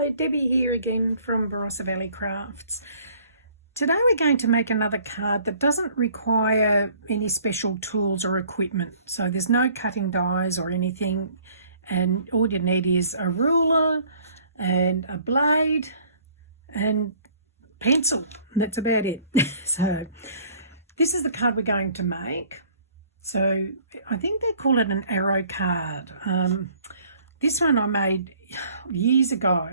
Hello, Debbie here again from Barossa Valley Crafts. Today we're going to make another card that doesn't require any special tools or equipment. So there's no cutting dies or anything, and all you need is a ruler and a blade and pencil. And that's about it. So this is the card we're going to make. So I think they call it an arrow card. This one I made years ago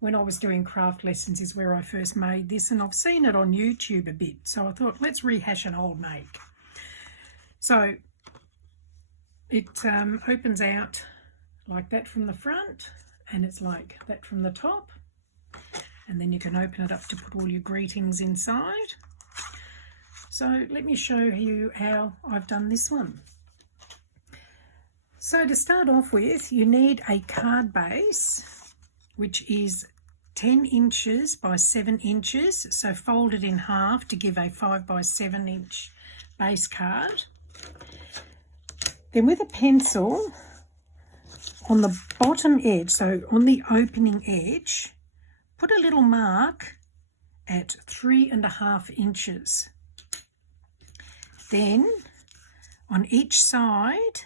when I was doing craft lessons is where I first made this, and I've seen it on YouTube a bit, so I thought let's rehash an old make. So it opens out like that from the front, and it's like that from the top, and then you can open it up to put all your greetings inside. So let me show you how I've done this one. So to start off with, you need a card base, which is 10 inches by 7 inches. So fold it in half to give a 5 by 7 inch base card. Then with a pencil on the bottom edge, so on the opening edge, put a little mark at 3.5 inches. Then on each side,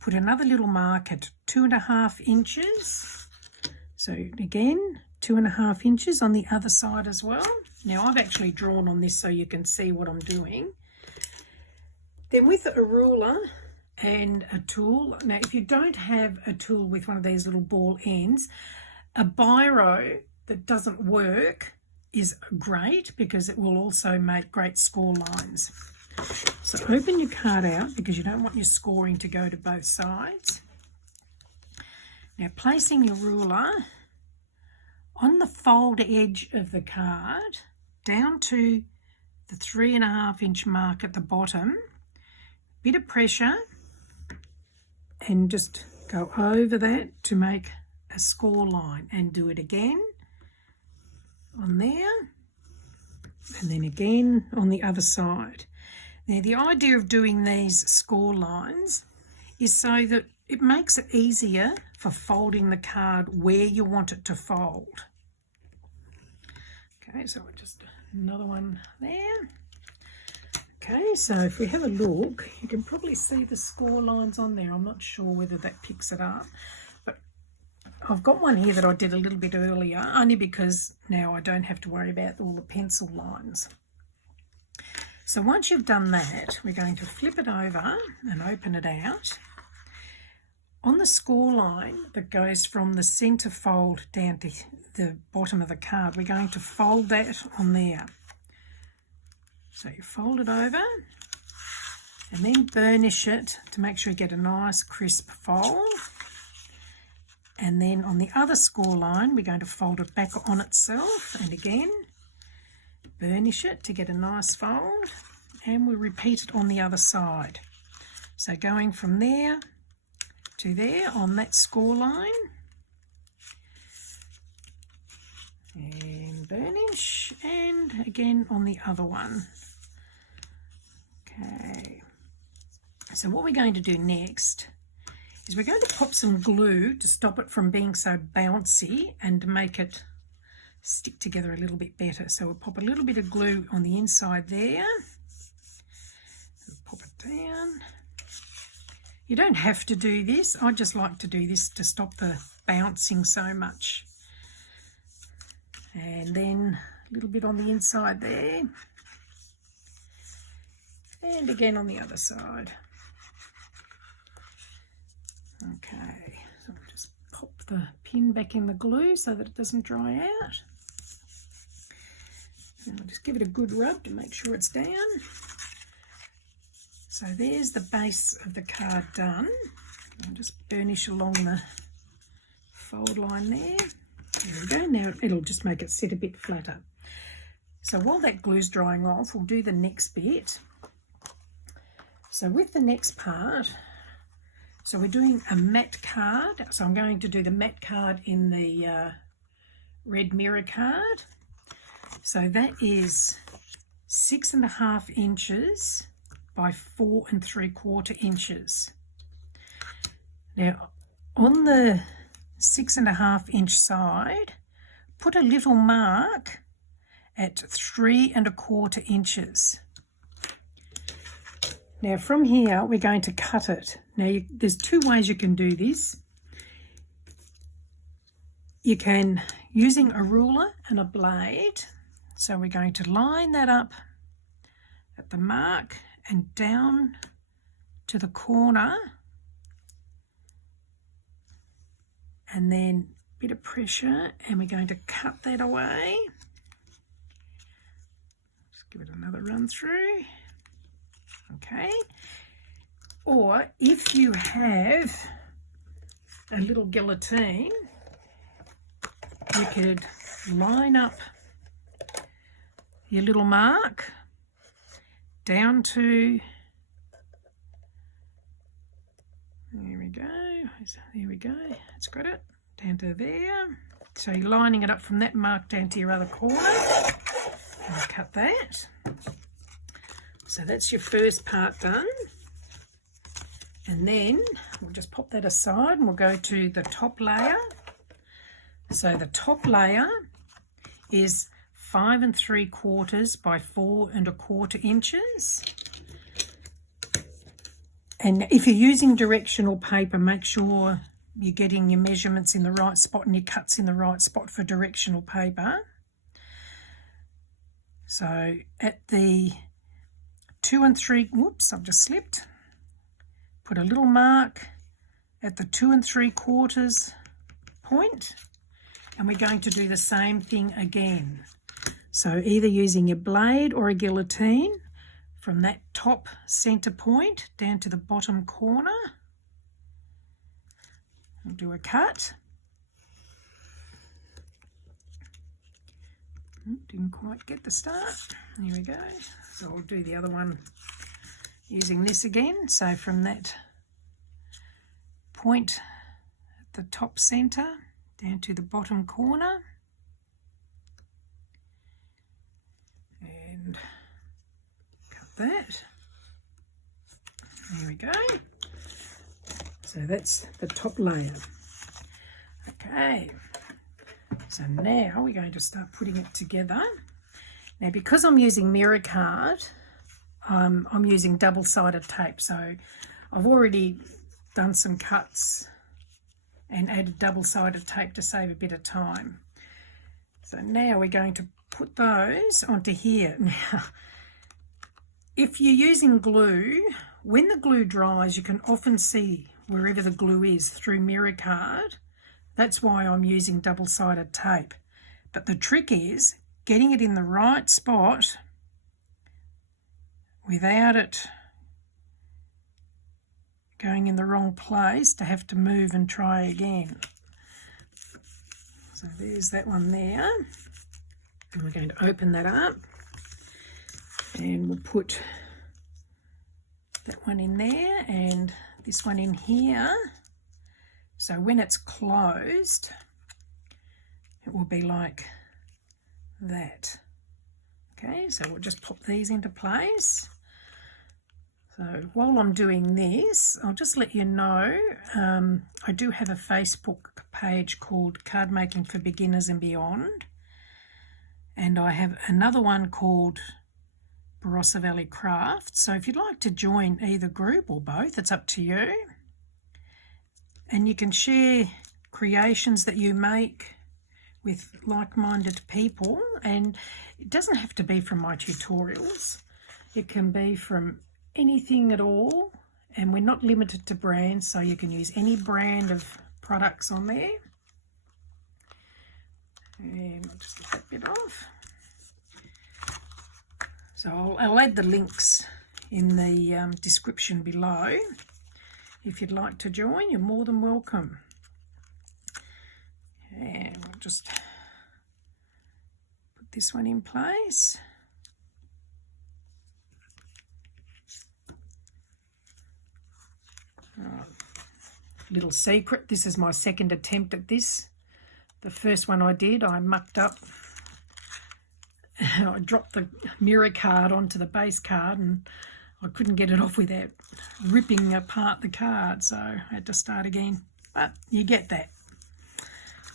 put another little mark at 2.5 inches. So again, 2.5 inches on the other side as well. Now I've actually drawn on this so you can see what I'm doing. Then with a ruler and a tool, now if you don't have a tool with one of these little ball ends, a biro that doesn't work is great because it will also make great score lines. So open your card out because you don't want your scoring to go to both sides. Now placing your ruler on the fold edge of the card down to the 3.5 inch mark at the bottom, bit of pressure, and just go over that to make a score line, and do it again on there, and then again on the other side. Now the idea of doing these score lines is so that it makes it easier for folding the card where you want it to fold. Okay, so just another one there. Okay, so if we have a look, you can probably see the score lines on there. I'm not sure whether that picks it up, but I've got one here that I did a little bit earlier, only because now I don't have to worry about all the pencil lines. So once you've done that, we're going to flip it over and open it out. On the score line that goes from the centre fold down to the bottom of the card, we're going to fold that on there. So you fold it over and then burnish it to make sure you get a nice crisp fold. And then on the other score line, we're going to fold it back on itself, and again burnish it to get a nice fold, and we'll repeat it on the other side. So going from there to there on that score line, and burnish, and again on the other one. Okay, so what we're going to do next is we're going to pop some glue to stop it from being so bouncy and to make it stick together a little bit better. So we'll pop a little bit of glue on the inside there, and pop it down. You don't have to do this. I just like to do this to stop the bouncing so much. And then a little bit on the inside there, and again on the other side. Okay, so I'll just pop the pin back in the glue so that it doesn't dry out. And I'll just give it a good rub to make sure it's down. So there's the base of the card done. I'll just burnish along the fold line there. There we go. Now it'll just make it sit a bit flatter. So while that glue's drying off, we'll do the next bit. So with the next part, so we're doing a matte card. So I'm going to do the matte card in the red mirror card. So that is 6.5 inches by 4 3/4 inches. Now on the 6.5 inch side, put a little mark at 3 1/4 inches. Now from here we're going to cut it. Now there's two ways you can do this. You can using a ruler and a blade. So we're going to line that up at the mark and down to the corner, and then a bit of pressure, and we're going to cut that away. Just give it another run through. Okay. Or if you have a little guillotine, you could line up your little mark down to, there we go, it's got it, down to there. So you're lining it up from that mark down to your other corner, and cut that. So that's your first part done. And then we'll just pop that aside and we'll go to the top layer. So the top layer is 5 3/4 by 4 1/4 inches. And if you're using directional paper, make sure you're getting your measurements in the right spot and your cuts in the right spot for directional paper. So at the 2 3, whoops, I've just slipped. Put a little mark at the 2 3/4 point, and we're going to do the same thing again. So either using your blade or a guillotine, from that top center point down to the bottom corner, we'll do a cut. Didn't quite get the start. There we go. So I'll do the other one using this again. So from that point at the top center down to the bottom corner, and cut that. There we go. So that's the top layer. Okay. So now we're going to start putting it together. Now because I'm using mirror card, I'm using double-sided tape. So I've already done some cuts and added double-sided tape to save a bit of time. So now we're going to put those onto here. Now, if you're using glue, when the glue dries, you can often see wherever the glue is through mirror card. That's why I'm using double-sided tape. But the trick is getting it in the right spot without it going in the wrong place to have to move and try again. So there's that one there. And we're going to open that up, and we'll put that one in there and this one in here. So when it's closed, it will be like that. Okay, so we'll just pop these into place. So while I'm doing this, I'll just let you know, I do have a Facebook page called Cardmaking for Beginners and Beyond. And I have another one called Barossa Valley Crafts. So if you'd like to join either group or both, it's up to you. And you can share creations that you make with like-minded people. And it doesn't have to be from my tutorials. It can be from anything at all. And we're not limited to brands, so you can use any brand of products on there. And I'll just get that bit off. So I'll add the links in the description below. If you'd like to join, you're more than welcome. And we'll just put this one in place. Little secret, this is my second attempt at this. The first one I did, I mucked up. I dropped the mirror card onto the base card and I couldn't get it off without ripping apart the card, so I had to start again. But you get that.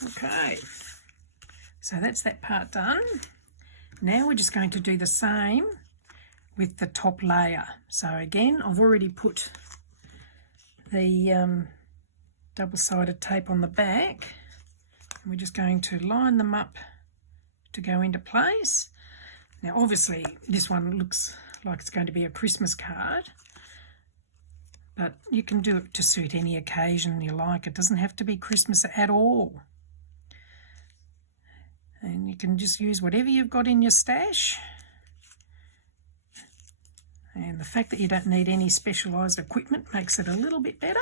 Okay, So that's that part done. Now we're just going to do the same with the top layer. So again, I've already put the double-sided tape on the back. We're just going to line them up to go into place. Now obviously this one looks like it's going to be a Christmas card, but you can do it to suit any occasion you like. It doesn't have to be Christmas at all. And you can just use whatever you've got in your stash. And the fact that you don't need any specialised equipment makes it a little bit better,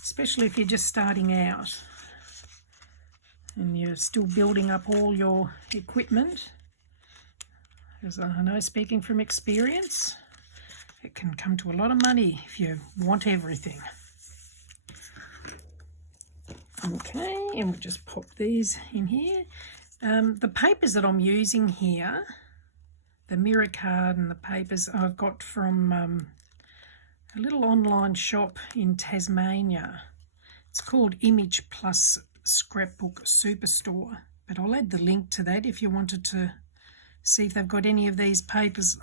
especially if you're just starting out and you're still building up all your equipment. Because I know, speaking from experience, it can come to a lot of money if you want everything. Okay, and we'll just pop these in here. The papers that I'm using here, the mirror card and the papers I've got from a little online shop in Tasmania. It's called Image Plus Scrapbook Superstore, but I'll add the link to that if you wanted to see if they've got any of these papers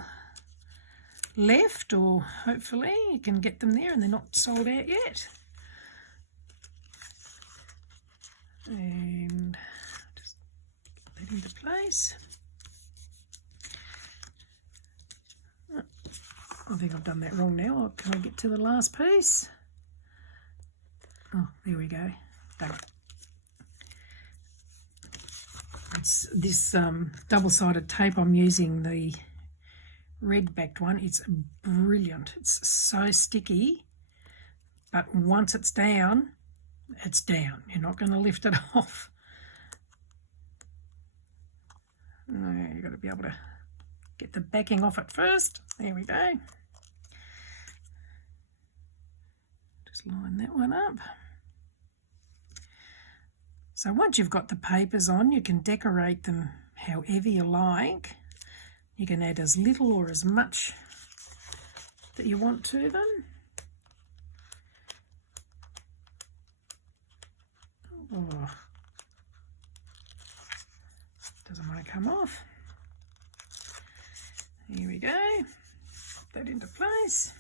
left, or hopefully you can get them there and they're not sold out yet. And just put that into place. I think I've done that wrong now. Can I get to the last piece? Oh, there we go. Done it. It's this double-sided tape I'm using, the red-backed one. It's brilliant. It's so sticky, but once it's down, it's down. You're not going to lift it off. No, you've got to be able to get the backing off it first. There we go. Just line that one up. So once you've got the papers on, you can decorate them however you like. You can add as little or as much that you want to them. Oh, doesn't want to come off. Here we go. Put that into place.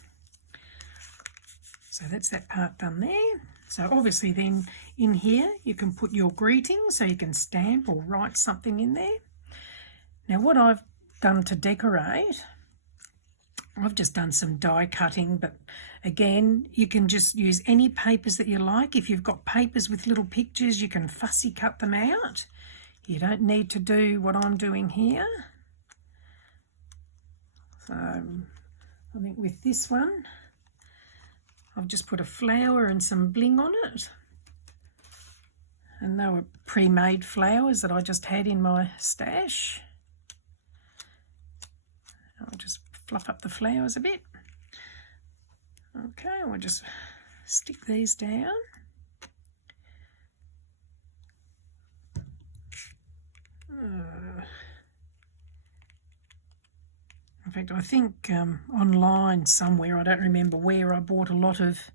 So that's that part done there. So obviously then in here you can put your greeting, so you can stamp or write something in there. Now what I've done to decorate, I've just done some die cutting, but again you can just use any papers that you like. If you've got papers with little pictures, you can fussy cut them out. You don't need to do what I'm doing here. So I think with this one I've just put a flower and some bling on it, and they were pre-made flowers that I just had in my stash. I'll just fluff up the flowers a bit. Okay, we'll just stick these down. In fact, I think online somewhere, I don't remember where, I bought a lot of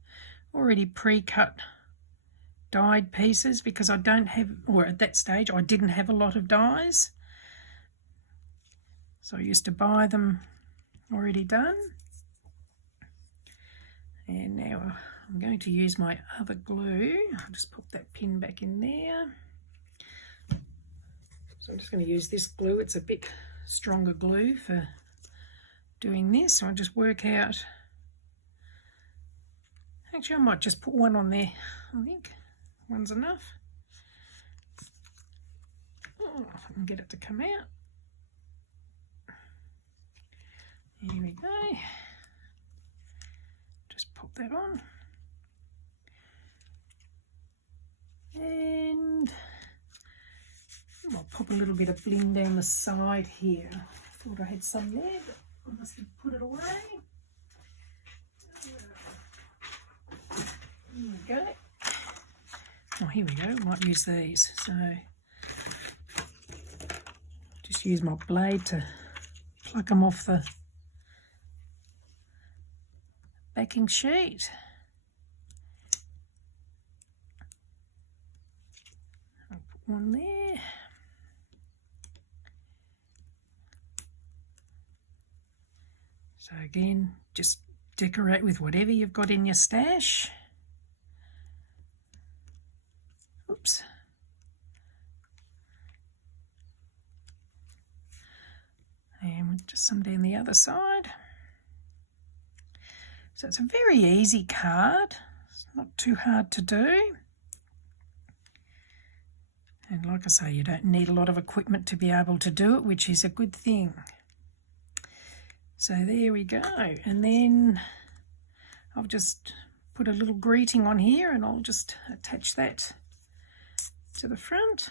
already pre-cut dyed pieces, because I don't have, or at that stage I didn't have a lot of dyes. So I used to buy them already done. And now I'm going to use my other glue. I'll just put that pin back in there. So I'm just going to use this glue. It's a bit stronger glue for doing this. So I'll just work out. Actually, I might just put one on there. I think one's enough. Oh, if I can get it to come out. Here we go. Just pop that on. And I'll pop a little bit of bling down the side here. I thought I had some there, but I must have put it away. Here we go. Oh, here we go. Might use these. So just use my blade to pluck them off the backing sheet. I'll put one there. So again, just decorate with whatever you've got in your stash. Oops. And just some down the other side. So it's a very easy card. It's not too hard to do. And like I say, you don't need a lot of equipment to be able to do it, which is a good thing. So there we go. And then I've just put a little greeting on here, and I'll just attach that to the front.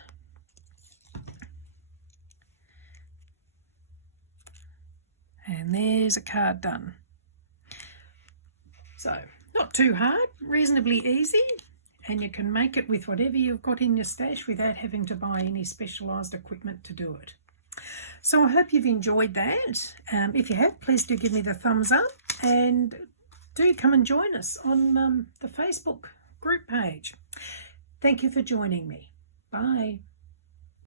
And there's a card done. So not too hard, reasonably easy, and you can make it with whatever you've got in your stash without having to buy any specialised equipment to do it. So I hope you've enjoyed that. If you have, please do give me the thumbs up, and do come and join us on the Facebook group page. Thank you for joining me. Bye.